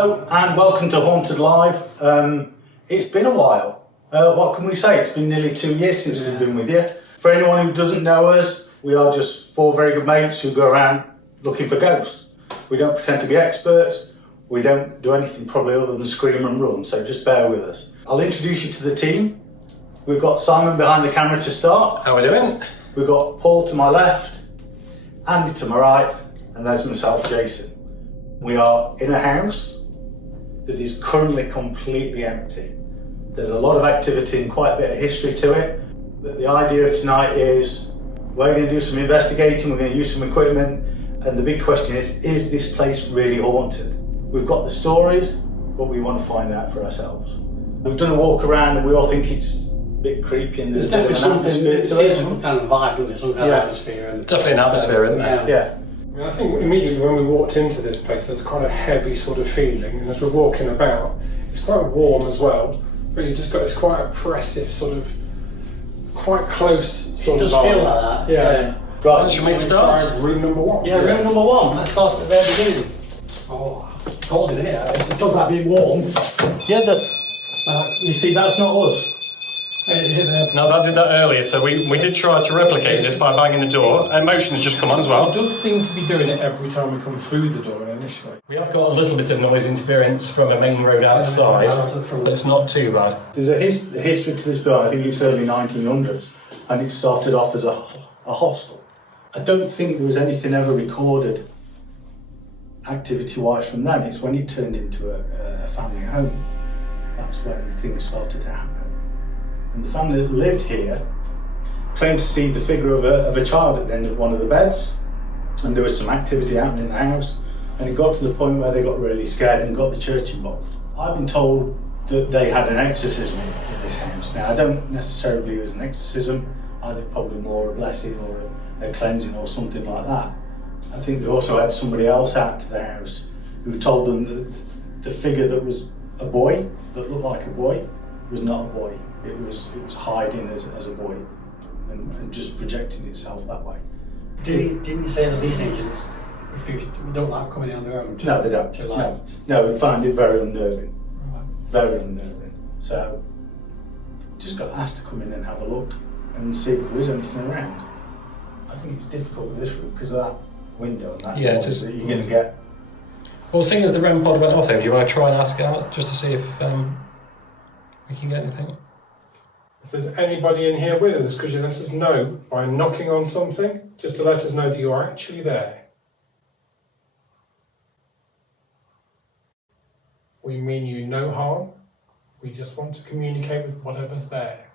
Hello and welcome to Haunted Live. It's been a while. What can we say? It's been nearly 2 years since we've been with you. For anyone who doesn't know us, we are just four very good mates who go around looking for ghosts. We don't pretend to be experts. We don't do anything probably other than scream and run, so just bear with us. I'll introduce you to the team. We've got Simon behind the camera to start. How are we doing? We've got Paul to my left, Andy to my right, and there's myself, Jason. We are in a house that is currently completely empty. There's a lot of activity and quite a bit of history to it. But the idea of tonight is we're going to do some investigating, we're going to use some equipment, and the big question is this place really haunted? We've got the stories, but we want to find out for ourselves. We've done a walk around and we all think it's a bit creepy and there's definitely something to it. Some kind of vibe, isn't it? Some kind of atmosphere. And definitely an atmosphere, isn't there? Yeah. I think immediately when we walked into this place, there's quite a heavy sort of feeling, and as we're walking about, it's quite warm as well. But you just got this quite oppressive sort of, quite close sort it of. It does feel like that. Yeah. Right. Should we start? Room number one. Yeah, room number one. Let's start at the very beginning. Oh, cold in here. It's a talk about being warm. Yeah. You see, that's not us. Is it there? No, that did that earlier, so we did try to replicate this by banging the door. Emotion has just come on as well. It does seem to be doing it every time we come through the door initially. We have got a little bit of noise interference from a main road outside, but it's not too bad. There's a history to this building. I think it's early 1900s, and it started off as a hostel. I don't think there was anything ever recorded activity-wise from then. It's when it turned into a family home. That's when things started to happen. And the family that lived here claimed to see the figure of a child at the end of one of the beds, and there was some activity happening in the house, and it got to the point where they got really scared and got the church involved. I've been told that they had an exorcism in this house. Now, I don't necessarily believe it was an exorcism. I think probably more a blessing or a cleansing or something like that. I think they also had somebody else out to the house who told them that the figure that was a boy, that looked like a boy, was not a boy. It was hiding as a boy and just projecting itself that way. Didn't you say the leasing agents don't like coming in on their own? No, they don't. No, we find it very unnerving. Right. Very unnerving. So, just got asked to come in and have a look and see if there is anything around. I think it's difficult with this room because of that window and that. Yeah, it is. That you're going to get. Well, seeing as the REM pod went off there, do you want to try and ask out just to see if we can get anything? If there's anybody in here with us, could you let us know by knocking on something, just to let us know that you are actually there? We mean you no harm. We just want to communicate with whatever's there.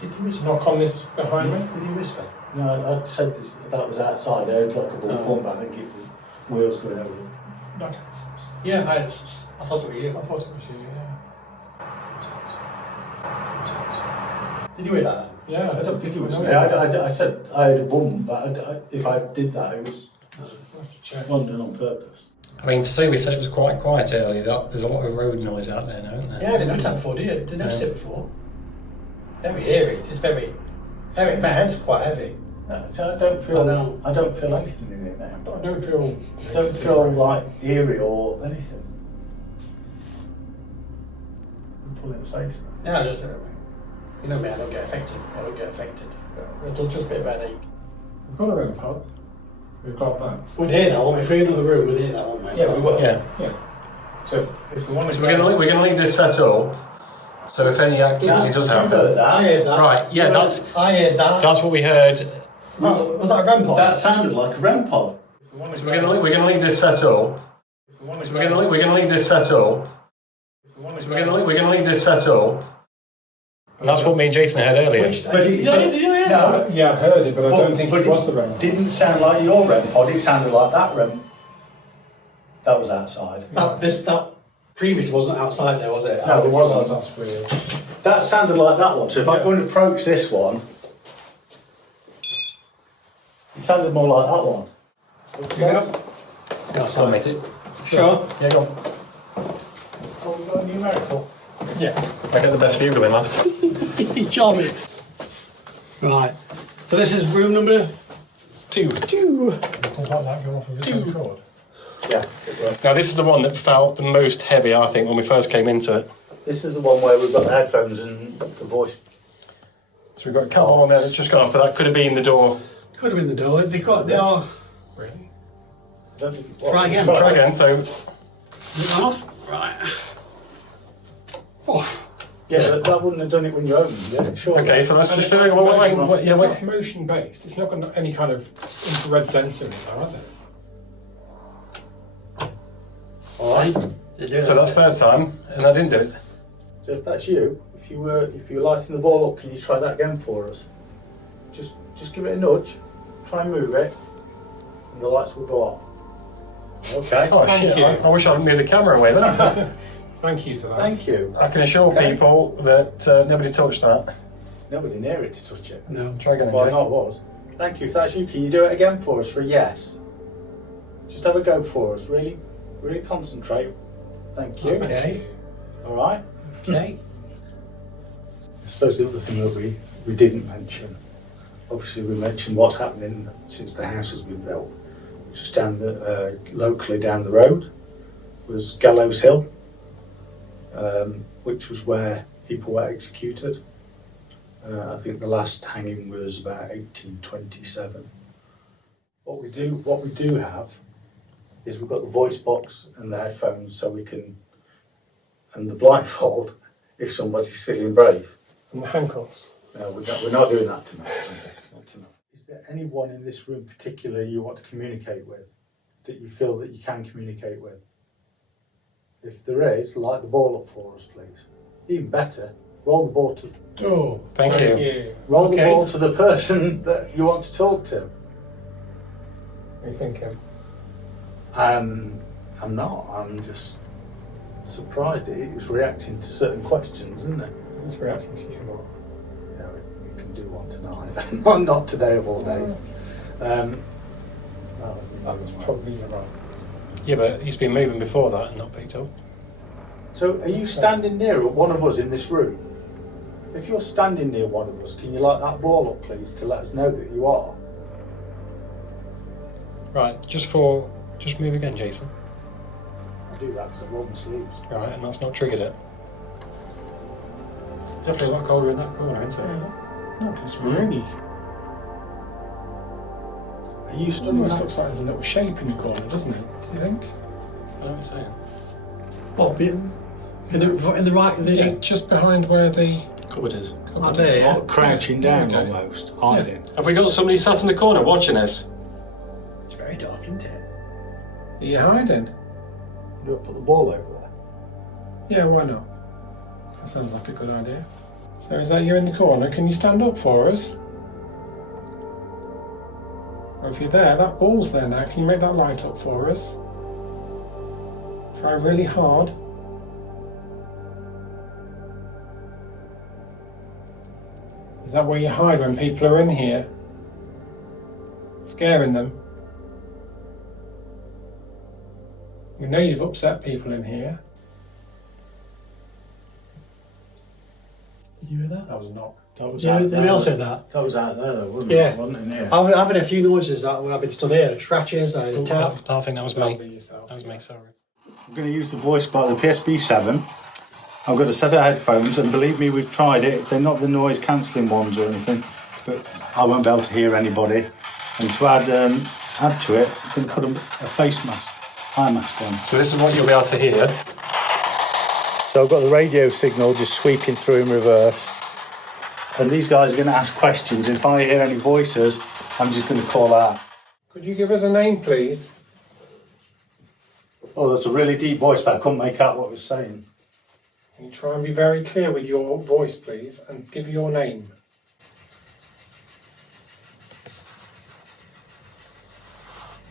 Did you whisper? Knock on this behind me. Did you whisper? No, I said this, that was outside. I heard like a bump. I think it was wheels going over. Knock. Yeah, I thought it was you. I thought it was you, yeah. Did you hear that? Yeah, I don't think it was. No, I said I had a bump, but if I did that, it was not done on purpose. I mean, to say we said it was quite quiet earlier, there's a lot of road noise out there now, isn't there? Yeah, I didn't notice that before, did you? Didn't notice it before. Very eerie. It's very. My head's quite heavy. No, so I don't feel anything in it now. I don't feel. I don't feel like eerie or anything. I'm pulling his face. Yeah, just you know me. I don't get affected. It'll just be a bad ache. We've got a REM pod. We've got that. We'd hear that one. If we're in another room, we'd hear that one, mate. Yeah, we will. Yeah. So if we want to. So we're going to leave this set up. So if any activity does happen, I heard that. Right? Yeah, I heard that. that's what we heard. Was that a REM pod? That sounded like a REM pod. So we're going to leave this set up. So we're going to leave this set up. So we're going to leave this set up. And that's what me and Jason heard earlier. Did you hear that? Yeah, I heard it, but I don't think it was the REM pod. Didn't sound like your REM pod. It sounded like that REM. That was outside. That previously wasn't outside there, was it? No, it wasn't. That's weird. That sounded like that one. So if I go and approach this one, sounded more like that one. I'll admit it. Sure. Yeah, go on. Oh, we've got a numerical. Yeah. I get the best view going last. Charming. Right. So this is room number 2. 2. Does that go off of its own chord? Yeah, it was. Now this is the one that felt the most heavy, I think, when we first came into it. This is the one where we've got the headphones and the voice. So we've got a couple on there that's just gone off, but that could have been the door. Could have been the door. They are. Really? Try again. Try again, so... Off. Right. Off. Yeah, that wouldn't have done it when you opened it, sure. Okay, so let's just do it. It's motion based. It's not got any kind of infrared sensor in it, though, has it? Alright. So that's third time, and I didn't do it. So if that's you, if you were lighting the ball up, can you try that again for us? Just give it a nudge, try and move it, and the lights will go off. Okay. Oh Thank shit, you. I wish I'd moved the camera away then. Thank you for that. Thank you. I can assure people that nobody touched that. Nobody near it to touch it. No. Try again, Well, Jay. no, it was. Thank you. If that's you, can you do it again for us for a yes? Just have a go for us. Really concentrate. Thank you. Okay. All right. Okay. I suppose the other thing that we didn't mention, obviously we mentioned what's happening since the house has been built, which is locally down the road, was Gallows Hill, which was where people were executed. I think the last hanging was about 1827. What we do have is we've got the voice box and the headphones, so we can, and the blindfold if somebody's feeling brave. And the handcuffs. No, we're not doing that tonight. Not tonight. Is there anyone in this room particularly you want to communicate with, that you feel that you can communicate with? If there is, light the ball up for us, please. Even better, roll the ball to Oh. Thank you. roll the Okay. ball to the person that you want to talk to. What are you thinking? I'm not. I'm just surprised it's reacting to certain questions, isn't it? Who's reacting to you more? Yeah, we can do one tonight. Not today of all days. That's probably right. Yeah, but he's been moving before that and not picked up. So, are you standing near one of us in this room? If you're standing near one of us, can you light that ball up, please, to let us know that you are? Right, just move again, Jason. I do that because I roll my sleeves. Right, and that's not triggered it. Definitely a lot colder in that corner, isn't it? No, it's really. Are you It stood almost looks like there's a little shape in the corner, doesn't it? Do you think? I know what you're saying. What? In the right. In the, Yeah, just behind where the Cupboard is. Out there. Yeah. crouching down down okay. almost, hiding. Have we got somebody sat in the corner watching us? It's very dark, isn't it? Are you hiding? Do I put the ball over there? Yeah, why not? That sounds like a good idea. So is that you in the corner? Can you stand up for us? Or if you're there, that ball's there now. Can you make that light up for us? Try really hard. Is that where you hide when people are in here? Scaring them? We know you've upset people in here. Did you hear that? That was a knock. That was Yeah, out anyone there. else heard that? That was out there though, wasn't Yeah. it? Wasn't it in here? I've had a few noises that when I've been stood here. Scratches, I had a tap. I think that was That'll me. be yourself. That was me, sorry. I'm going to use the voice by the PSB7. I've got a set of headphones, and believe me, we've tried it. They're not the noise cancelling ones or anything, but I won't be able to hear anybody. And to add to it, I'm going to put a face mask, eye mask on. So this is what you'll be able to hear. So I've got the radio signal just sweeping through in reverse. And these guys are going to ask questions. If I hear any voices, I'm just going to call out. Could you give us a name, please? Oh, that's a really deep voice, but I couldn't make out what it was saying. Can you try and be very clear with your voice, please, and give your name?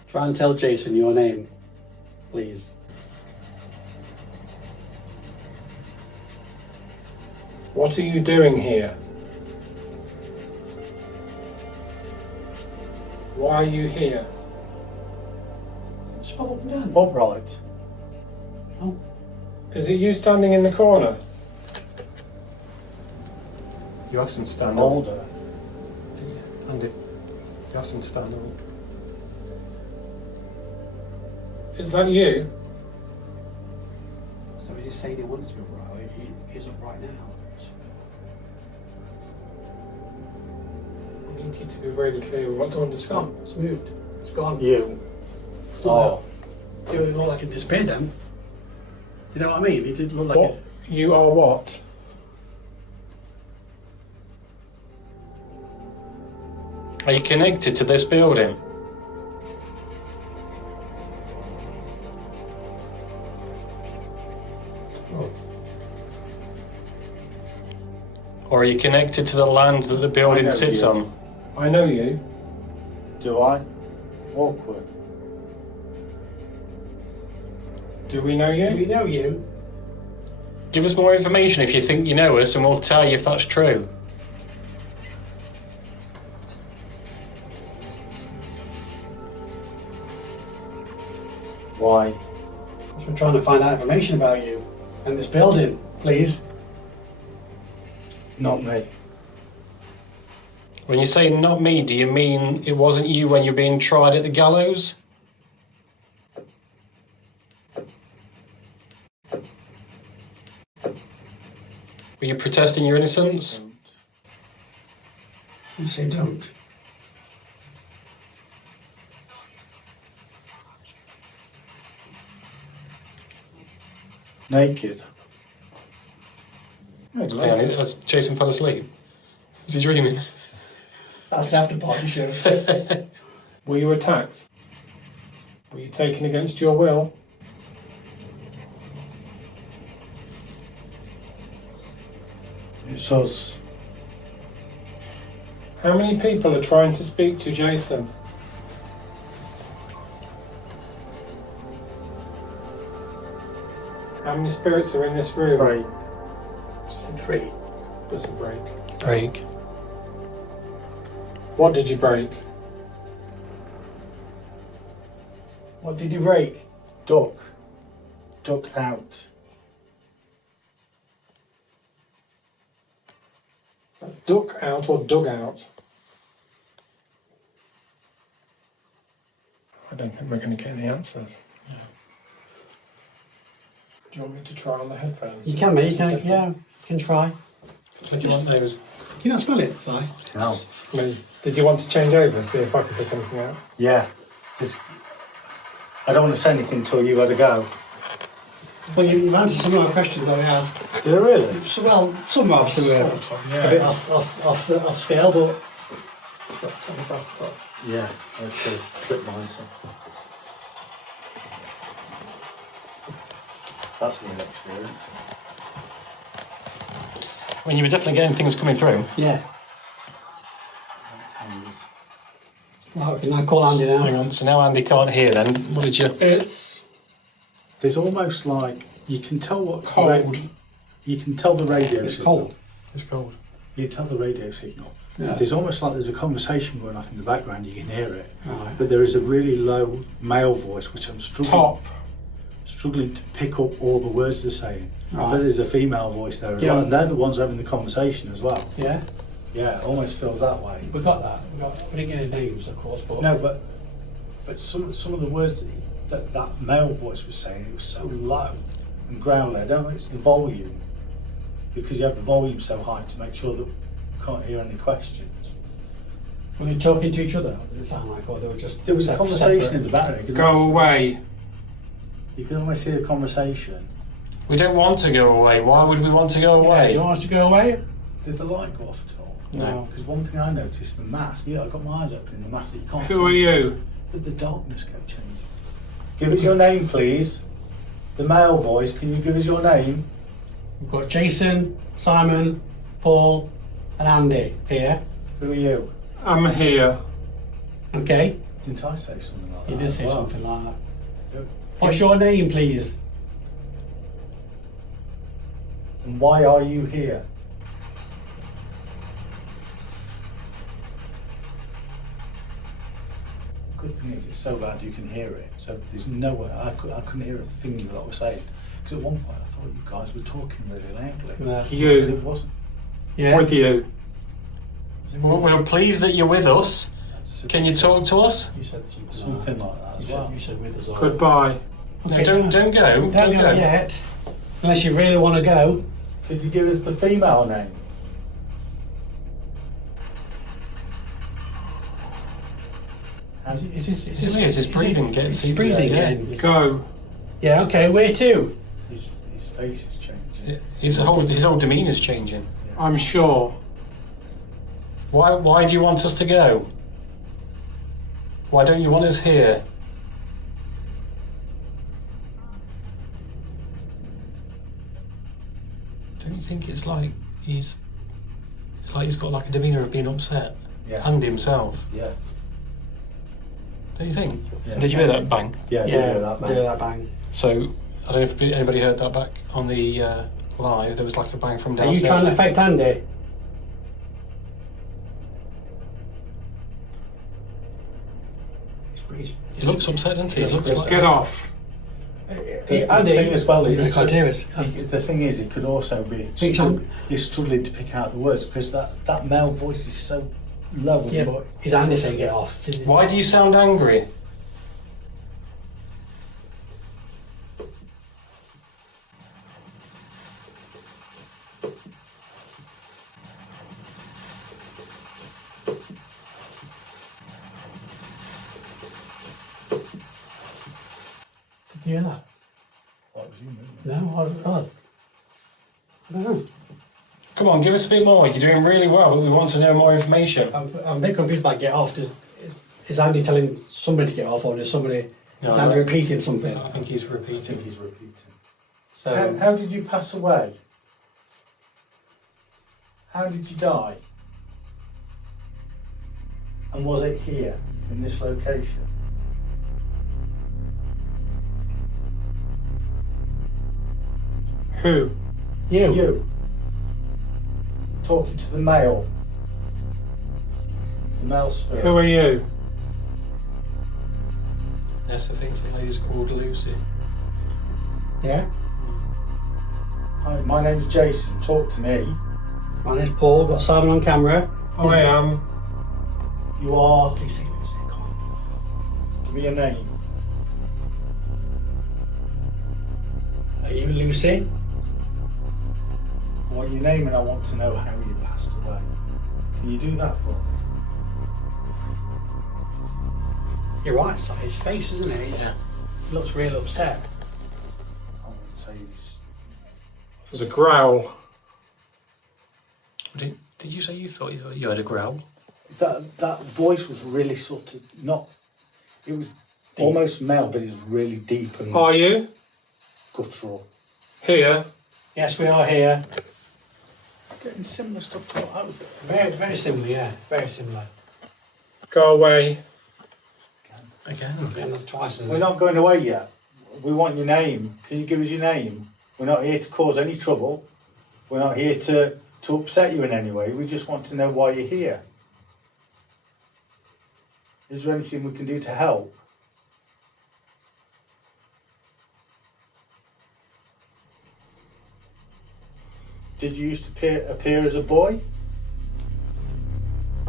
Try and tell Jason your name, please. What are you doing here? Why are you here? Just pop up and down. Upright. Oh, Is it you standing in the corner? You asked him to stand up. Older. Andy, you asked him to stand up. Is that you? so he's just saying he wants to be upright. He's upright now. I need you to be really clear with what to It's understand. gone. It's moved. It's gone. You. It's not there. It looked like it disappeared then. You know what I mean? It did look like What? it. You are what? Are you connected to this building? Oh, Or are you connected to the land that the I building know sits you. on? I know you. Do I? Awkward. Do we know do we you? know you? Give us more information if you think you know us, and we'll tell you if that's true. Why? We're trying to find out information about you and this building, please. Not me. When you say not me, do you mean it wasn't you when you're being tried at the gallows? Were you protesting your innocence? You say don't. Naked. Hang on, has Jason fell asleep? Is he dreaming? That's the after party show. Were you attacked? Were you taken against your will? It's us. How many people are trying to speak to Jason? How many spirits are in this room? Right. Just in 3. Doesn't break. Break. What did you break? What did you break? Duck. Duck out. Is that duck out or dug out? I don't think we're going to get the answers. Yeah. Do you want me to try on the headphones? You can, mate. You can, yeah, you can try. Do you want those? Can you not smell it, Si? No. Did you want to change over, see if I can pick anything out? Yeah. I don't want to say anything until you had a go. Well, you've answered some of my questions that I asked. Did I really? So, well, some obviously were a bit off scale, but Yeah. Okay. Flip mine. That's a new experience. I mean, you were definitely getting things coming through. yeah. Well, we can now call Andy Hang now. on, so now Andy can't hear then. What did you... There's almost like you can tell what Cold. You can tell the radio It's signal. cold. It's cold. You tell the radio signal. Yeah. There's almost like there's a conversation going on in the background. You can hear it, Right. but there is a really low male voice, which I'm struggling to pick up all the words they're saying. Right. But there's a female voice there as Yeah. well, and they're the ones having the conversation as well. Yeah, Yeah, it almost feels that way. we got that. We didn't get any names, of course, but No, but some of the words that male voice was saying, it was so low and growly. I don't know if it's the volume, because you have the volume so high to make sure that we can't hear any questions. were they talking to each other? Or did it sound like, or they were just There was a conversation in separate? the background. You could Go almost- away. You can almost hear the conversation. We don't want to go away. Why would we want to go Yeah, away? you want us to go away? Did the light go off at all? No. Because one thing I noticed, the mask. Yeah, I got my eyes open in the mask, but you can't see. Who are you? But the darkness kept changing. Give us your name, please. The male voice. Can you give us your name? We've got Jason, Simon, Paul, and Andy here. Who are you? I'm here. Okay, Didn't I say something like that? you did say as well? something like that. Yeah. What's your name, please? And why are you here? it's so loud you can hear it. So there's no way, I couldn't hear a thing you lot were saying. Because at one point I thought you guys were talking really loudly. No. But You. it wasn't. Yeah. With you. Well, we're pleased that you're with us. Can you talk to us? You said Something like that as well. You said with us all. Goodbye. No, don't go. Don't go yet. Unless you really want to go. Could you give us the female name? It's his breathing gets. It's breathing yeah. again. Go. Yeah, okay, where to? His face is changing. His whole demeanour's changing. I'm sure. Why do you want us to go? Why don't you want us here? Don't you think it's like he's got like a demeanour of being upset? Yeah. And himself. Yeah. Don't you think? Yeah. Did you hear that bang? Yeah, I did hear that, man. did that bang. So I don't know if anybody heard that back on the live. There was like a bang from Are downstairs. you trying to affect Andy? He looks upset, doesn't he? He looks like Get off. The Andy, thing as well, I can't hear us. the thing is, it could also be he's struggling to pick out the words because that male voice is so low. Yeah, but is Andy saying get off? Why do you sound angry? Did you hear that? What was you moving? No, I don't know. Come on, give us a bit more. You're doing really well, but we want to know more information. I'm a bit confused about get off. Is Andy telling somebody to get off, or is somebody? No, is Andy repeating something? I think he's I repeating. think he's repeating. So How did you pass away? How did you die? And was it here, in this location? Who? You. Talking to the male. The male spirit. Who are you? Nessa thinks the lady's called Lucy. yeah, Hi, my name's Jason. Talk to me. my name's Paul. Got Simon on camera. I am. You are. Please say Lucy. Come on. Give me your name. Are you Lucy? I want your name and I want to know how you passed away. Can you do that for me? You're right. It's like his face, isn't it? He looks real upset. I would say it's. There's a growl. Did you say you thought you heard a growl? That voice was really sort of not. It was almost male, but it was really deep and Are you? guttural. Here? Yes, we are here. Getting similar stuff to what I was doing. Very, very similar. Yeah, very similar. Go away. Again. And that's twice. Isn't We're it? not going away yet. We want your name. Can you give us your name? We're not here to cause any trouble. We're not here to upset you in any way. We just want to know why you're here. Is there anything we can do to help? Did you used to appear as a boy?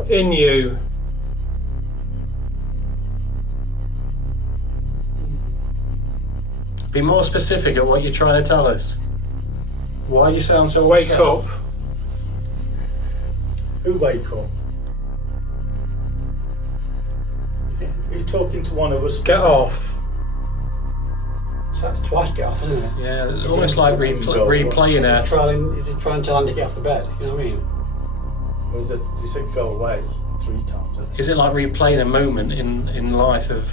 In you. Be more specific at what you're trying to tell us. Why do you sound so Wake upset? up. Who wake up? Are you talking to one of us? Get off. So that's twice get off, isn't it? Yeah, it's almost like replaying Is he trying to tell Andy to get off the bed? You know what I mean? Or is it, you said go away 3 times. Is it like replaying a moment in life of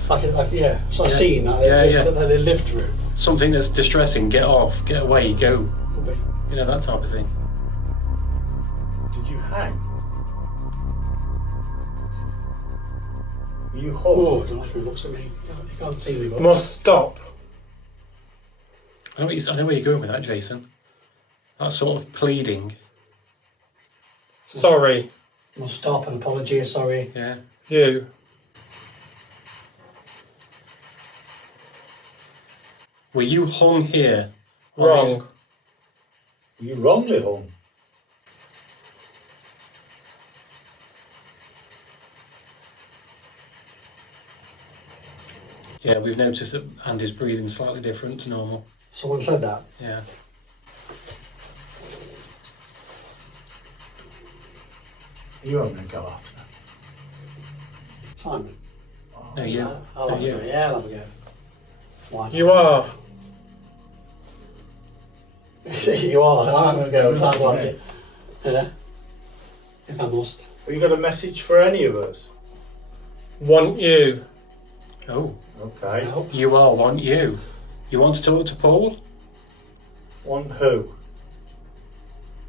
Yeah, sort of Yeah. scene that that they lived through. something that's distressing? Get off, get away, go. Could be. You know, that type of thing. Did you hang? Were you Oh, I hugged? don't know if he looks at me. He can't see me, but Must stop. I know where you're going with that, Jason. That sort of pleading. Sorry. must stop and apology. Sorry. Yeah. You. Were you hung here? Wrong. You wrongly hung. Yeah, we've noticed that Andy's breathing slightly different to normal. Someone said that. Yeah. You're having a go after. Simon. No, you. I'll have a go. Yeah, I'll have a go. Why? You are. You are. I'll have a go. Sounds like it. Yeah. If I must. Have you got a message for any of us? Want you. Oh, Okay. Help. you are, want you. You want to talk to Paul? Want who?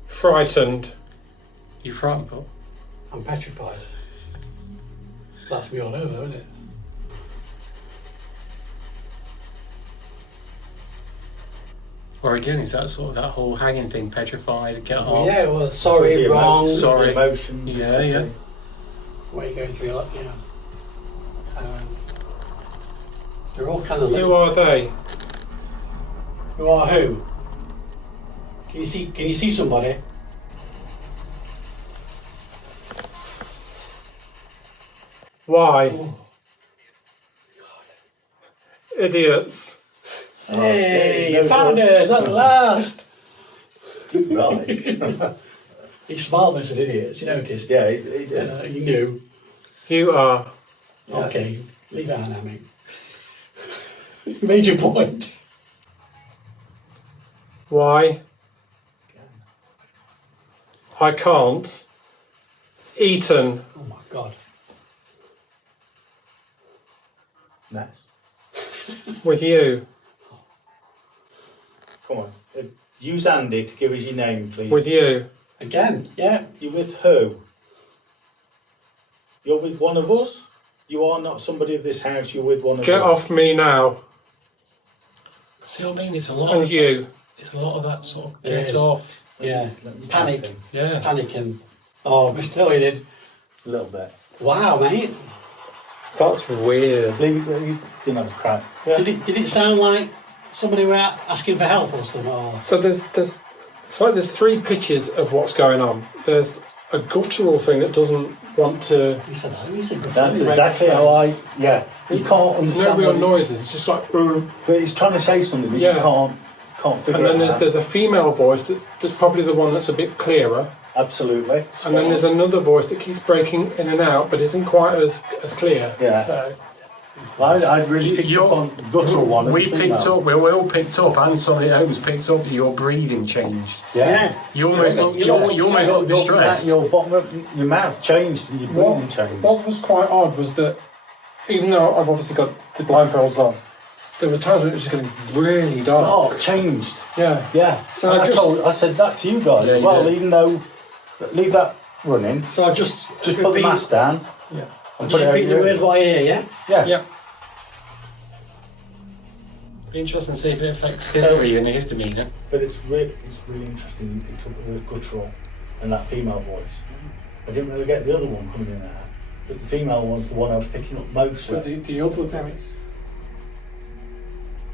Frightened. You frightened, Paul? I'm petrified. That's me all over, isn't it? Or again, is that sort of that whole hanging thing, petrified, get off? Yeah, well, sorry, The wrong. emotions, Sorry. the emotions. Yeah, yeah. What are you going through? Like, they're all kind of linked. Who are they? Who are who? Can you see somebody? Why? Oh. Idiots. Hey, yeah, you found us at last! Right. He smiled when I said idiots, you noticed? Yeah, he did. You knew. You are. Yeah. Okay, leave it at me. You made your point. Why? I can't. Eaten. Oh my god. Mess. With you. Come on. Use Andy to give us your name, please. With you. Again, yeah. You're with who? You're with one of us? You are not somebody of this house, you're with one of Get us. off me now. See what I mean? It's a lot And of you. It's a lot of that sort of It get is. off. Yeah. Let me Panic. think. Yeah. Panicking. Oh, Mr. you did. A little bit. Wow, mate. That's weird. Leave it, you know, crap. Did it sound like somebody were asking for help or something? Or? So it's like there's three pitches of what's going on. There's a guttural thing that doesn't want to. You said that. You said good. That's exactly how yeah. You can't There's no understand real what he's- noises. It's just like. But he's trying to say something, but Yeah. you can't figure And then it out. there's a female voice that's probably the one that's a bit clearer. Absolutely. And then there's another voice that keeps breaking in and out, but isn't quite as clear. Yeah. So, I really picked up on the guttural one. and We the picked female. up, we all picked up, and somebody at home's picked up that your breathing changed. Yeah. You almost look, you almost look distressed. Your bottom of your mouth changed and your breathing changed. what was quite odd was that even though I've obviously got the blindfolds on, there was times when it was just getting really dark. Oh, it changed. Yeah. Yeah. So I said that to you guys Yeah, as you well, did. even though leave that running. So I just Just put the mask down. Yeah. And Just put it repeat the over words what I hear, yeah? Yeah. Yeah. Be interesting to see if it affects his breathing and his demeanour. But it's really interesting you picked up the word guttural and that female voice. I didn't really get the other one coming in there. But the female one's the one I was picking up most. But the other thing is,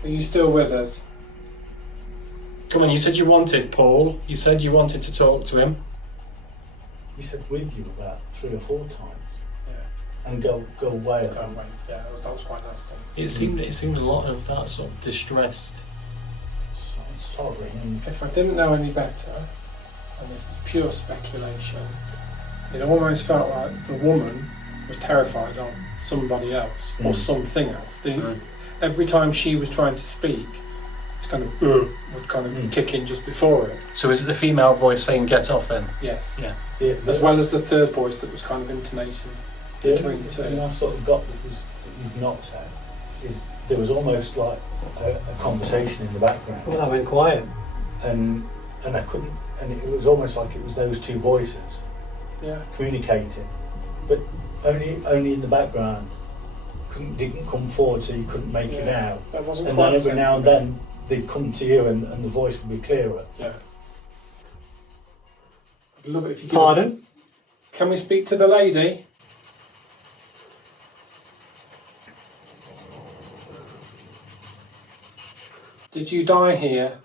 are you still with us? Come on, you said you wanted Paul. You said you wanted to talk to him. You said with you about 3 or 4 times. Yeah. And go away. I think. Yeah, that was quite nasty. It seemed a lot of that sort of distressed. So, I'm sorry. And If I didn't know any better, and this is pure speculation, it almost felt like the woman was terrified of somebody else or something else. Every time she was trying to speak, it's kind of would kind of kick in just before it. So is it the female voice saying "get off"? Then Yes. yeah. As well as the third voice that was kind of intonating between the The thing two. I sort of got that you've not said is there was almost like a conversation in the background, Well, that went quiet. and I couldn't, and it was almost like it was those two voices Yeah. communicating, but only in the background. Didn't come forward, so you couldn't make it Yeah. out. That wasn't And quite then every the now and same. then they'd come to you, and the voice would be clearer. Yeah. I'd love it if you could. Pardon? Can we speak to the lady? Did you die here?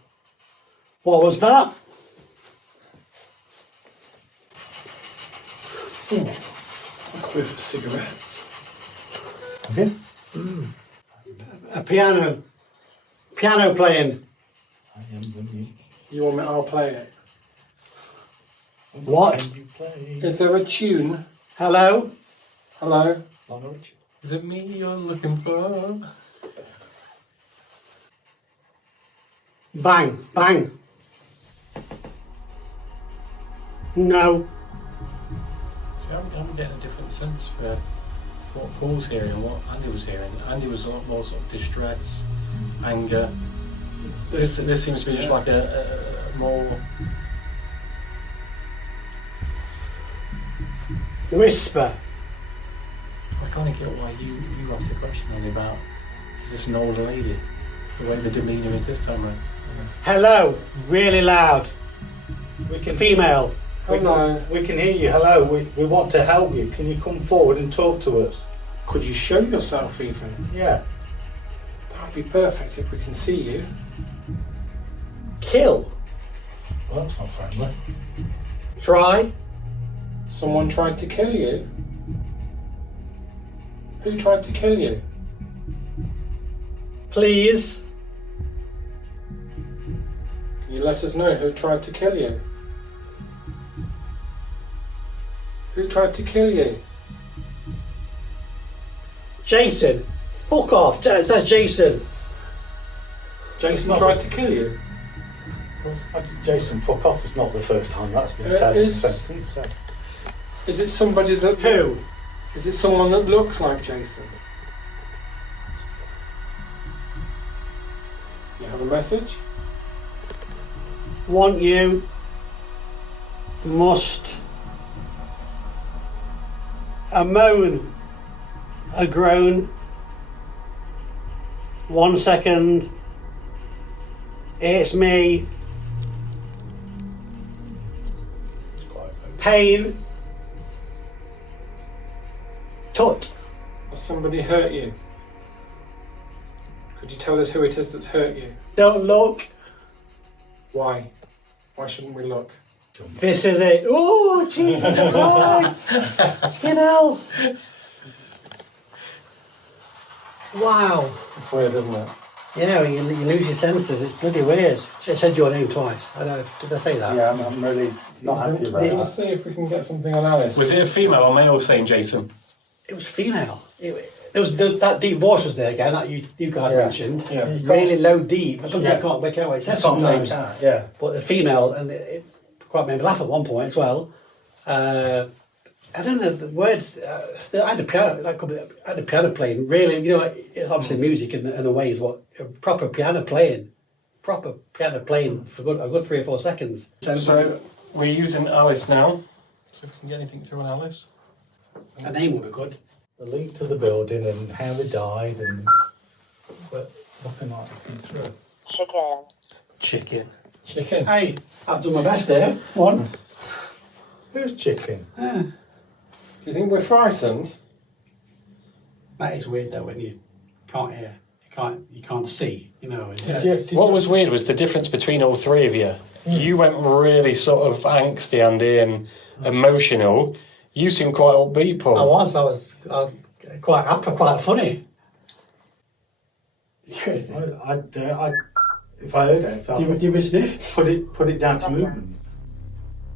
What was that? Ooh, I'll go for cigarettes. Yeah. A piano. Piano playing. I am with you. You want me? I'll play it. What? Can you play? Is there a tune? Hello? Hello? Is it me you're looking for? Bang, bang. No. See, I'm getting a different sense for what Paul's hearing and what Andy was hearing. Andy was a lot more sort of distress, anger. This seems to be just like a more... Whisper. I kind of get why you asked the question only about, is this an older lady? The way the demeanour is this time around. Hello. Really loud. We can Female. Hello. We can hear you. Hello. We want to help you. Can you come forward and talk to us? Could you show yourself even? Yeah. That would be perfect if we can see you. Kill. Well, that's not friendly. Try. Someone tried to kill you? Who tried to kill you? Please. Can you let us know who tried to kill you? Who tried to kill you? Jason. Fuck off. That's Jason. Jason Not tried with- to kill you? Jason, fuck off is not the first time that's been Uh, said in a is- sentence. So. Is it somebody that... Who? Is it someone that looks like Jason? You have a message? Want you. Must. A moan. A groan. 1 second. It's me. Pain. Tut. Has somebody hurt you? Could you tell us who it is that's hurt you? Don't look. Why? Why shouldn't we look? This is it. Oh, Jesus Christ. You know. Wow. It's weird, isn't it? Yeah, you lose your senses. It's bloody weird. I said your name twice. I don't know. Did I say that? Yeah, I'm really not happy about Let's that. see if we can get something on Alice. Was it a female or male saying Jason? It was female. There was that deep voice was there again that you guys mentioned. Yeah. Really low, deep. But sometimes Yeah. I can't make out what it says Sometimes, sometimes. yeah. But the female, and it quite made me laugh at one point as well. I don't know the words. I had a piano. I had a piano playing. Really, you know, obviously music in the way is what proper piano playing. Proper piano playing for a good 3 or 4 seconds. So we're using Alice now. So if we can get anything through on Alice. a name would be good. The link to the building and how they died, and but nothing like that through. Chicken. Chicken. Hey, I've done my best there. One. Who's chicken? Do you think we're frightened? That is weird though when you can't hear, you can't see. You know. What was weird was the difference between all three of you. You went really sort of angsty, Andy, and emotional. You seem quite upbeat, Paul. I was quite happy, quite funny. I if I heard it, Do you miss this? put it down to movement.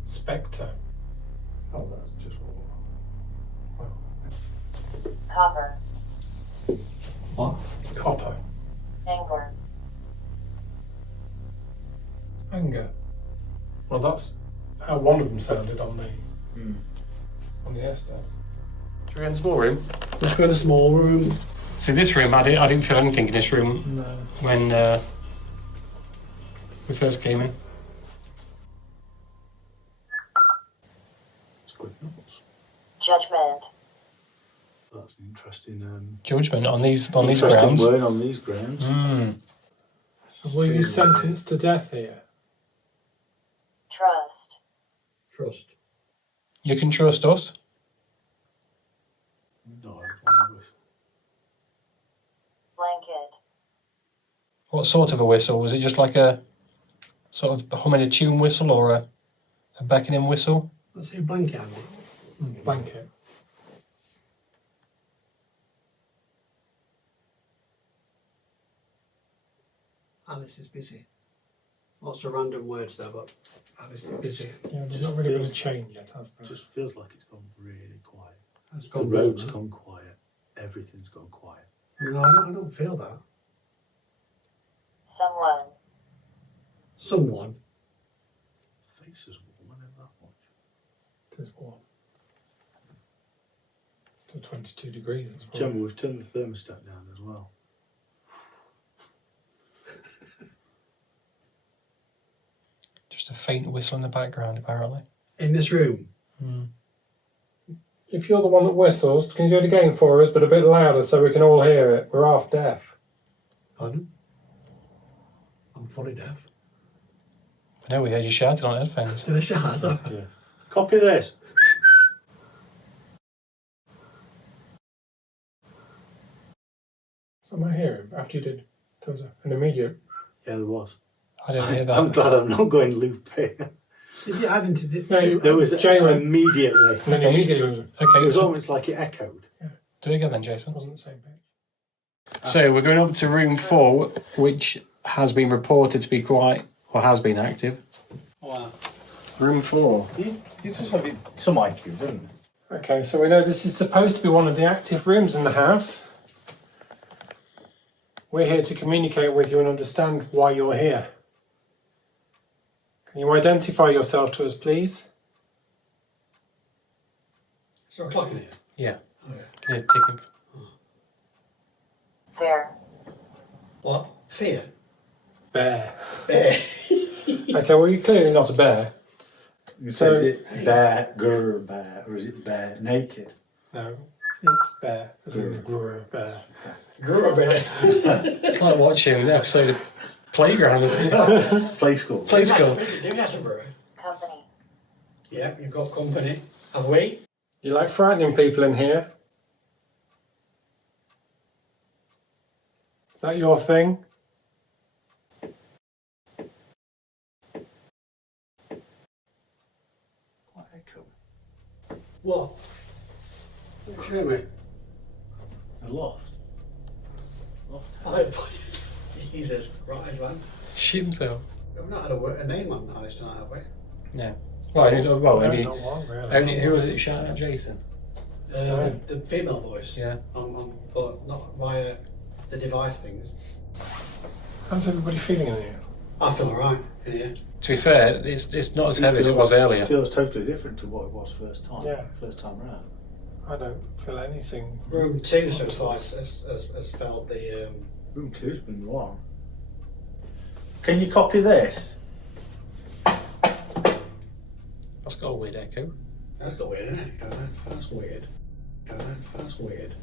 Spectre. Oh, that's just Copper, What? Copper. anger, Anger. Well, that's how one of them sounded on the Estes. Should we go in the small room? Let's go to the small room. See, this room, I didn't feel anything in this room No. when we first came in. It's good notes. judgment, That's an interesting. Judgment on these Interesting grounds. word on these grounds. Were you sentenced to death here? trust, Trust. You can trust us. No, blanket, What sort of a whistle? Was it just like a sort of humming a tune whistle or a beckoning whistle? Let's see a blanket on it. Blanket. Alice is busy. Lots of random words there, but Alice is busy. Yeah, there's not really been a change yet, has there? It just feels like it's gone really quiet. It's The gone road's wrong, gone quiet. Everything's gone quiet. huh? No, I don't feel that. Someone. Someone. Face is warm, I know that much. It is warm. Still 22 degrees as well. Gemma, we've turned the thermostat down as well. Just a faint whistle in the background, apparently. In this room. If you're the one that whistles, can you do it again for us, but a bit louder so we can all hear it? We're half deaf. Pardon? I'm fully deaf. I know we heard you shouting on headphones. Did I shout? Yeah. Copy this. So am I hearing? After you did, there was an immediate. Yeah, there was. I didn't hear that. I'm glad I'm not going loop here. Did you add into it? No, There was Jane immediately. and then immediately was, Okay, It was so almost like it echoed. do it again then, Jason. wasn't the same pitch. So we're going up to room 4, which has been reported to be quite, or has been active. Wow. Room 4. You just have some IQ, don't you? Okay, so we know this is supposed to be one of the active rooms in the house. We're here to communicate with you and understand why you're here. Can you identify yourself to us, please? Is there a clock in here? Yeah. Okay. Yeah, take it. Fair. What? Fear? Bear. Bear. Okay, well, you're clearly not a bear. So is it bear, grr, bear, or is it bear naked? No, it's bear. As in grr, bear. Grew a bear. It's like watching the episode of Playground, isn't it? Play school. Play school. David Attenborough. Company. Yep, you've got company. Have we? You like frightening people in here? Is that your thing? Quite echo. What? Show me. The loft. Oh, Jesus Christ, man. Shit himself. We've not had a name on Alice tonight, have we? No. Well, only, not one, really. only, who was it shouting at Jason? The female voice. Yeah. But not via the device things. How's everybody feeling in here? I feel alright in here. To be fair, it's not as heavy as it was earlier. It feels totally different to what it was first time. Yeah. First time round. I don't feel anything. Room 2 so far has felt the. Room 2's been warm. Can you copy this? That's got a weird echo. That's got weird, isn't it? That's weird. That's weird.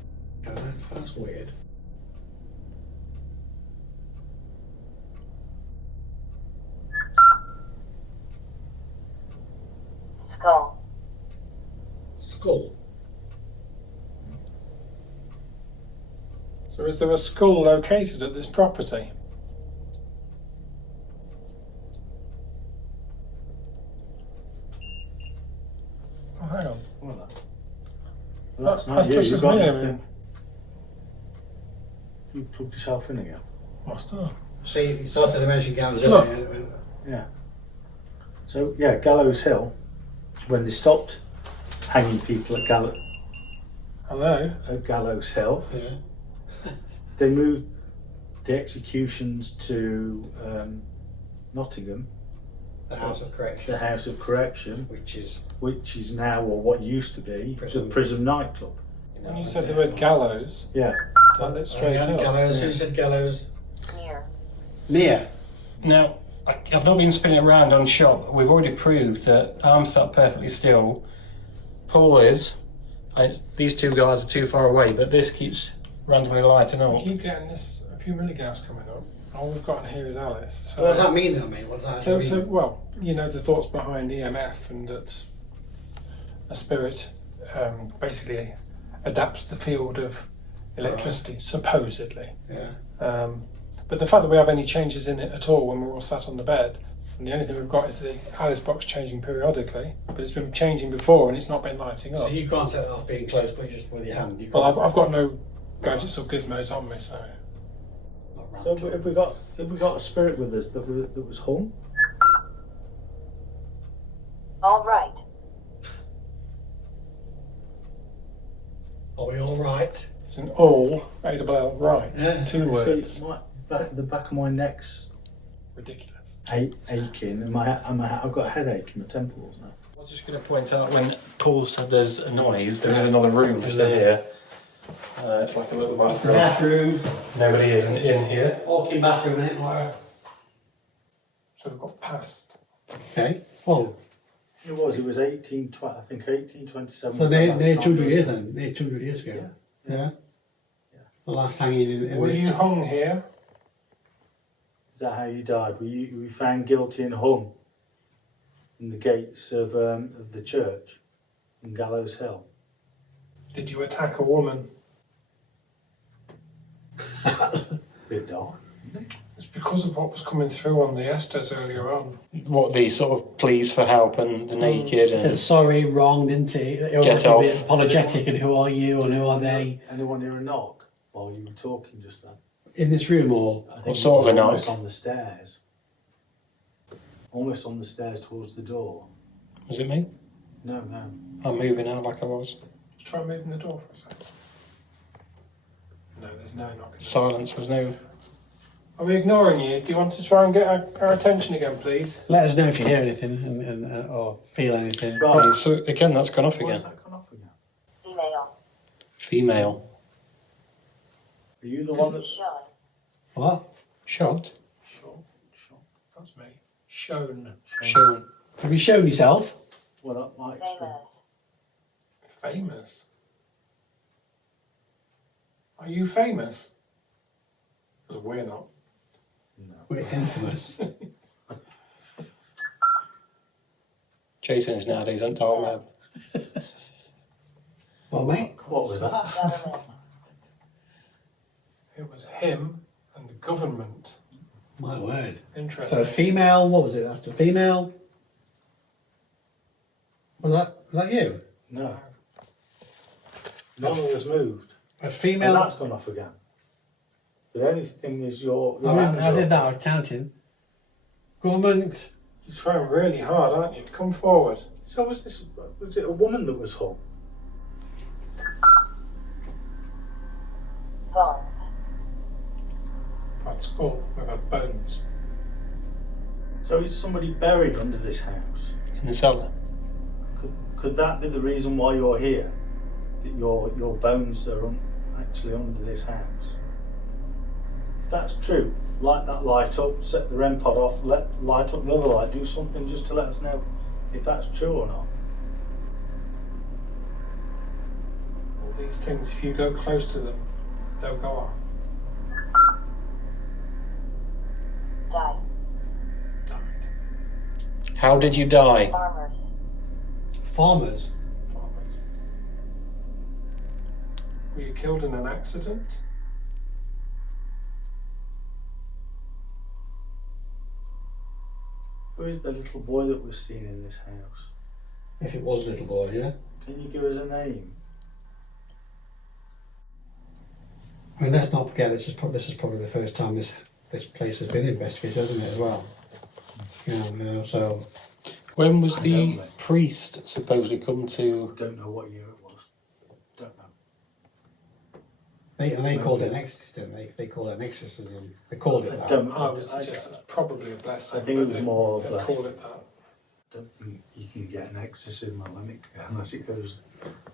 That's weird. Skull. Skull. So is there a skull located at this property? Oh, hang on. Well, that's not That's you. just You've got me, I nothing. mean. You plugged yourself in again. Must have. See, you started to mention Gallows Look. Hill. Yeah. So yeah, Gallows Hill. When they stopped hanging people at Hello? Gallows Hill, Yeah. they moved the executions to Nottingham, The House of Correction. the House of Correction, Which is now, or what used to be, Prison. the Prison nightclub. When you said the word gallows, Yeah. that lit straight yeah, up. Gallows. Yeah. Who said Gallows? Near. Near. Now, I've not been spinning around on shop. We've already proved that I'm sat perfectly still. Paul is, and these two guys are too far away, but this keeps randomly lighting We up. keep getting this, a few milligrams coming up. All we've got in here is Alice. So, What does that mean, though, mate? What does that So, mean? well, you know the thoughts behind EMF and that a spirit basically adapts the field of electricity, supposedly. Yeah. But the fact that we have any changes in it at all when we're all sat on the bed, and the only thing we've got is the Alice box changing periodically, but it's been changing before and it's not been lighting up. So you can't set it off being close, but just with your hand. You Well, can't. I've got no gadgets or gizmos on me, so... Not round So to it. have we got a spirit with us that was hung? All right. Are we all right? It's an all, A-double-L, right. Yeah. 2 words. See, the back of my neck's Ridiculous. aching, and I've got a headache in my temples now. I was just going to point out when Paul said there's a noise, there is another room just here. It's like a little bathroom. Bathroom. Nobody is in here. Walk-in bathroom, isn't it? Laura? So we've got past. Okay. Well, It was 1820, I think 1827. so near was the last 200 time. years then. Near 200 years ago. Yeah. The last hanging in Were this. you hung here? Is that how you died? Were you found guilty and hung in the gates of the church in Gallows Hill? Did you attack a woman? Bit dark. It's because of what was coming through on the Estes earlier on. What, the sort of pleas for help and the naked He said and... sorry, wrong, didn't he? It Get was a off. bit apologetic and who are you and who are they Anyone hear a knock while you were talking just then? in this room or I think What sort it of was a almost knock? on the stairs. Almost on the stairs towards the door. Was it me? No. I'm moving out like I was. Let's try moving the door for a second. No, there's no knocking. Silence, there's no... Are we ignoring you? Do you want to try and get our attention again, please? let us know if you hear anything and or feel anything. Right, so again, that's gone off Why again. has that gone off again? Female. Female. Are you the one that... Shown. What? Shot? Sure. That's me. Shown. Shown. Have you shown yourself? Well, that might explain. Famous. Famous. Are you famous? Because we're not. We're infamous. Jason's nowadays on dark web. Well, mate. What was that? Government. It was him and the government. My word. Interesting. So female, what was it? That's a female. Was that you? No. None of us moved. A And female. that's gone off again. The only thing is your I mean, hands I did up. that. I'm counting. Government. You're trying really hard, aren't you? Come forward. So was it a woman that was hung? Bones. At school, we've had bones. So is somebody buried under this house? In the cellar. Could that be the reason why you're here? That your bones are actually under this house? If that's true, light that light up, set the REM pod off, light up the other light, do something just to let us know if that's true or not. All these things, if you go close to them, they'll go off. Died. Died. How did you die? Farmers. Farmers. Farmers. Were you killed in an accident? Who is the little boy that was seen in this house? If it was a little boy, yeah. Can you give us a name? I mean, let's not forget this is probably the first time this place has been investigated, hasn't it, as well? So When was I the don't know. priest supposedly come to... Don't know what year it was. Don't know. they called it an exorcism, didn't they? They called it an exorcism. They called it I that. don't, I would suggest it's probably a blessing. I think it but was they- more of they a call it that. don't think you can get an exorcism unless it goes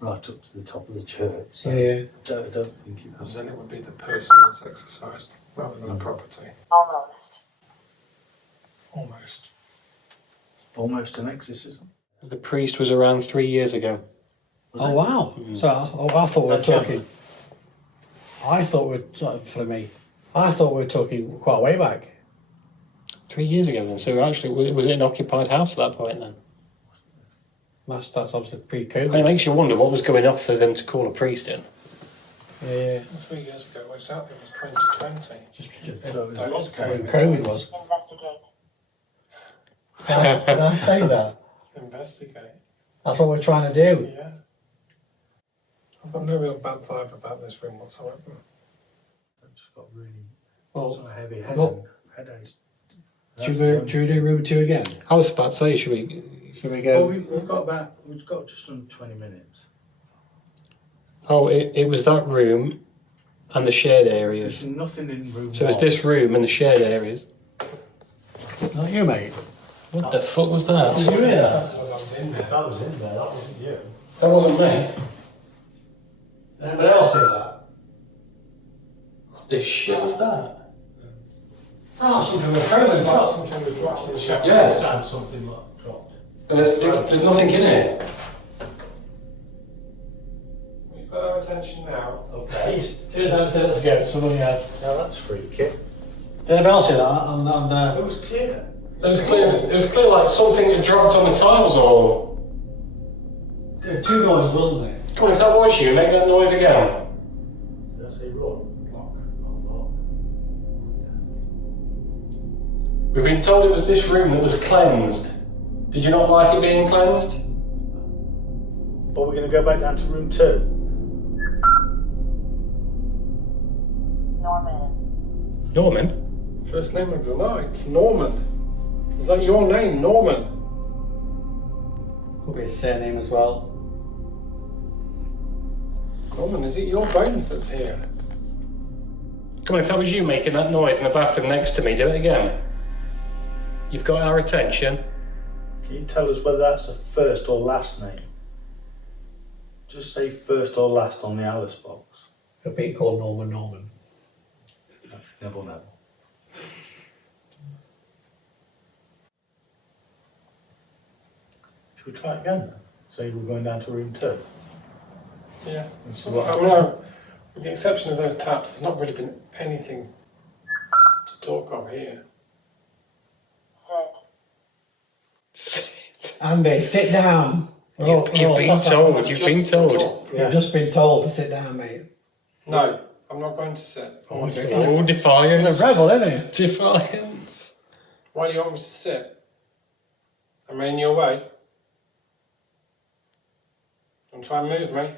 right up to the top of the church. So Yeah. I don't think it Because was. then it would be the person that's exercised rather than a property. Almost. Almost. Almost an exorcism. The priest was around 3 years ago. Was Oh it? wow! So I thought we were That talking. I thought we were for me. I thought we were talking quite a way back. 3 years ago then. So actually, was it an occupied house at that point then? That's obviously And it pre-COVID. makes you wonder what was going on for them to call a priest in. Yeah. 3 years ago, it was 2020. Just That was when COVID. COVID was. Investigate. Did I say that? Investigate. That's what we're trying to do. Yeah. I've got no real bad vibe about this room whatsoever. It's got really Well, sort of heavy well, headaches. should we do room 2 again? I was about to say, should we? Should we Well, go? we've got just under 20 minutes. Oh, it was that room and the shared areas. There's nothing in room So it's 1. this room and the shared areas. Not you, mate. What the fuck was that? Did you hear that? That was in there. That was in there, that wasn't you. That wasn't me. Anybody else hear that? What the shit was that? Sounds something with a phone on top. Something was dropped in the shower. Yeah. Sounds something like dropped. There's nothing in it. We've got our attention now. Okay. As soon as I said let's go, someone else. Now that's freaky. Did anybody else hear that on the? It was clear. It was clear like something had dropped on the tiles or... There were 2 noises, wasn't there? Come on, if that was you, make that noise again. Did I say roar? Lock. Oh, We've been told it was this room that was cleansed. Did you not like it being cleansed? lock. But we're going to go back down to room 2. Norman. Norman? First name of the night, Norman. Is that your name, Norman? Could be a surname as well. Norman, is it your bones that's here? Come on, if that was you making that noise in the bathroom next to me, do it again. You've got our attention. Can you tell us whether that's a first or last name? Just say first or last on the Alice box. Could be called Norman. No, never know. Should we try it again then? Say we're going down to room 2. Yeah. And see what I happens. know, with the exception of those taps, there's not really been anything to talk of here. Sit. Andy, sit down. You've been told, you've been told. You've just been told to sit down, mate. No, I'm not going to sit. Oh, Oh, He's defiance. a rebel, isn't he? Defiance. Why do you want me to sit? Am I in your way? Don't try and move me.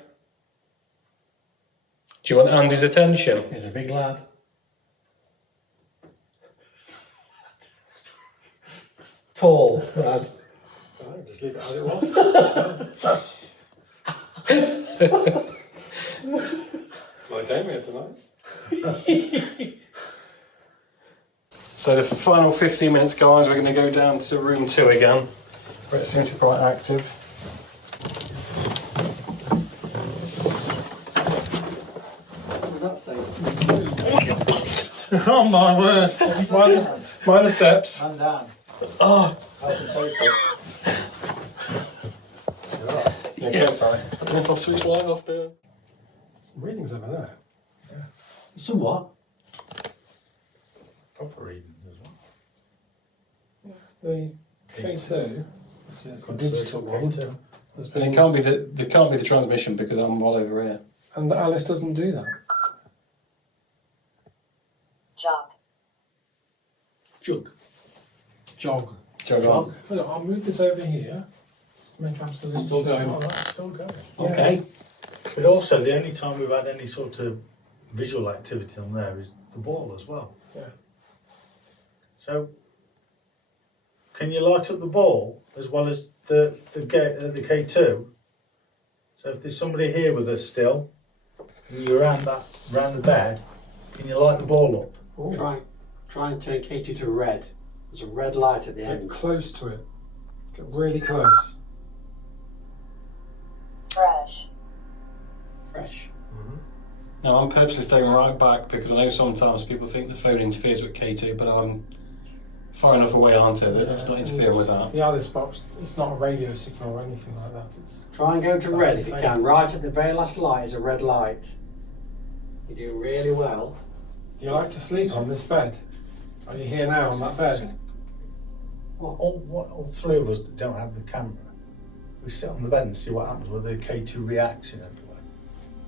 Do you want Andy's attention? He's a big lad. Tall lad. No, just leave it as it was. My game here tonight. So the final 15 minutes, guys, we're going to go down to room 2 again, where it seems to be quite active. Oh my word. Mind the steps. And down. Oh, Help and take it. Okay, sorry. I don't know if I'll switch live off now. Some readings over there. Somewhat. Proper reading as well. The K2, which is the digital one, has And been, it can't be the transmission because I'm well over here. and Alice doesn't do that. Jog. Jug. Jog. Jog on. So look, I'll move this over here, just to make absolute Still going. Oh, that's still going. Okay. But also, the only time we've had any sort of visual activity on there is the ball as well. Yeah. So, can you light up the ball as well as the K2? So if there's somebody here with us still, and you're around the bed, can you light the ball up? Ooh, Try and turn K2 to red. There's a red light at the get end. close to it. Get really close. Fresh. Fresh. Now I'm purposely staying right back because I know sometimes people think the phone interferes with K2, but I'm far enough away, aren't I, that it's not interfering with that. The Alice box, it's not a radio signal or anything like that. It's Try and go to Sorry, red if you thank can. you. Right at the very last light is a red light. You do really well. You like to sleep on this bed? Are you here now on that bed? All three of us that don't have the camera, we sit on the bed and see what happens, whether the K2 reacts in any way.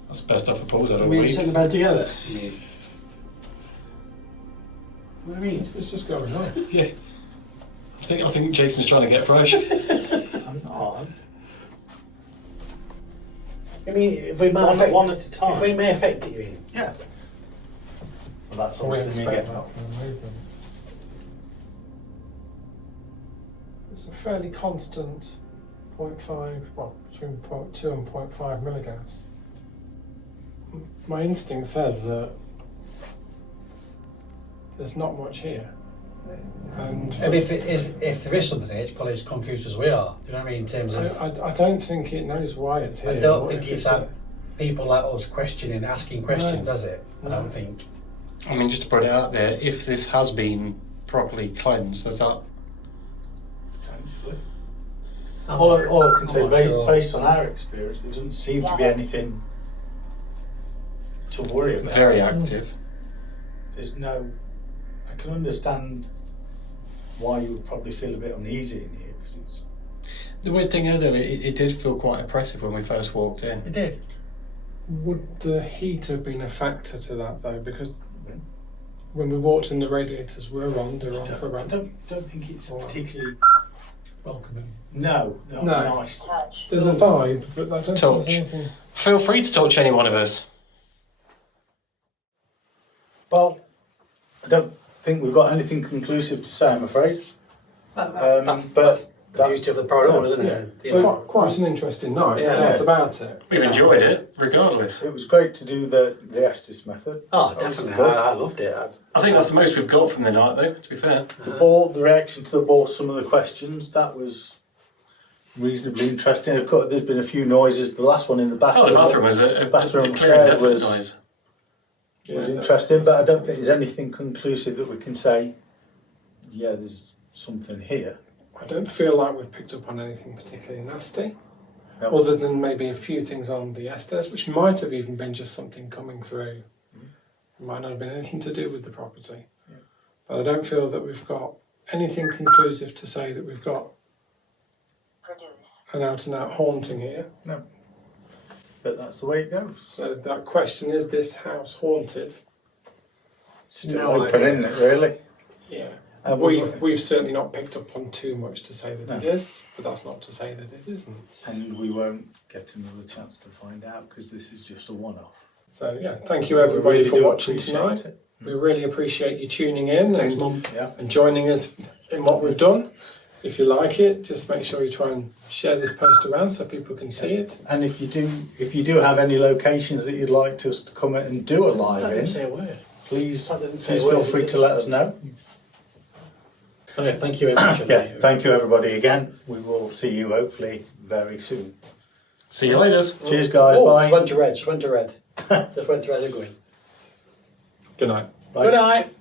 That's the best stuff for Paul's had I all mean, week. sitting in bed together. I mean, what do you mean? It's just going on. Yeah. I think Jason's trying to get fresh. I'm not. I mean, if we might One, affect, one at a time. if we may affect it, you mean? Yeah. Well, that's We obviously me expect getting that from the movement. It's a fairly constant 0.5, well, between 0.2 and 0.5 milligauss. My instinct says that there's not much here. And if there is something here, it's probably as confused as we are. Do you know what I mean? In terms of, I don't think it knows why it's here. I don't What think if it's that people like us questioning, asking questions, does it? I don't think. I mean, just to put it out there, if this has been properly cleansed, does that... All I can say, I'm not sure. based on our experience, there doesn't seem to be anything to worry about. Very active. There's no. I can understand why you would probably feel a bit uneasy in here because it's. The weird thing though, it did feel quite oppressive when we first walked in. It did. Would the heat have been a factor to that though? Because when we walked in, the radiators were on. They're on for I about. don't think it's particularly. Welcoming. No, nice. Touch. There's a vibe, but I don't think Touch. there's anything. Feel free to touch any one of us. Well, I don't think we've got anything conclusive to say, I'm afraid. That's but the beauty of the paranormal, isn't it? You So know? quite an interesting night. Yeah. No doubt about it. We've enjoyed it, regardless. it was great to do the Estes method. Oh, definitely. I loved it. I think that's the most we've got from the night, though, to be fair. The ball, the reaction to the ball, some of the questions, that was reasonably interesting. Of course, there's been a few noises. The last one in the bathroom. Oh, the bathroom was a bathroom clear and upstairs definite was- noise. was Yeah, interesting, but I don't think there's anything conclusive that we can say, yeah, there's something here. I don't feel like we've picked up on anything particularly nasty, No. other than maybe a few things on the Estes, which might have even been just something coming through. It might not have been anything to do with the property. But I don't feel that we've got anything conclusive to say that we've got Produce. an out-and-out haunting here. No. But that's the way it goes. So that question, is this house haunted? Still No open, idea. isn't it, really? Yeah. And We've certainly not picked up on too much to say that No. it is, but that's not to say that it isn't. and we won't get another chance to find out because this is just a one-off. So yeah, thank you everybody We really for do watching appreciate tonight. it. We really appreciate you tuning in Thanks, and, Mum. Yeah. and joining us in what we've done. If you like it, just make sure you try and share this post around so people can see it. And if you do have any locations that you'd like us to come and do a I live didn't in, say a word. please I didn't say a feel word. free to let us know. Okay, thank you very much. Yeah, thank you everybody again. We will see you hopefully very soon. See you later. Cheers guys, Oh, bye. just went to red. Just went to red. Just went to red and going. Good night. Bye. Good night.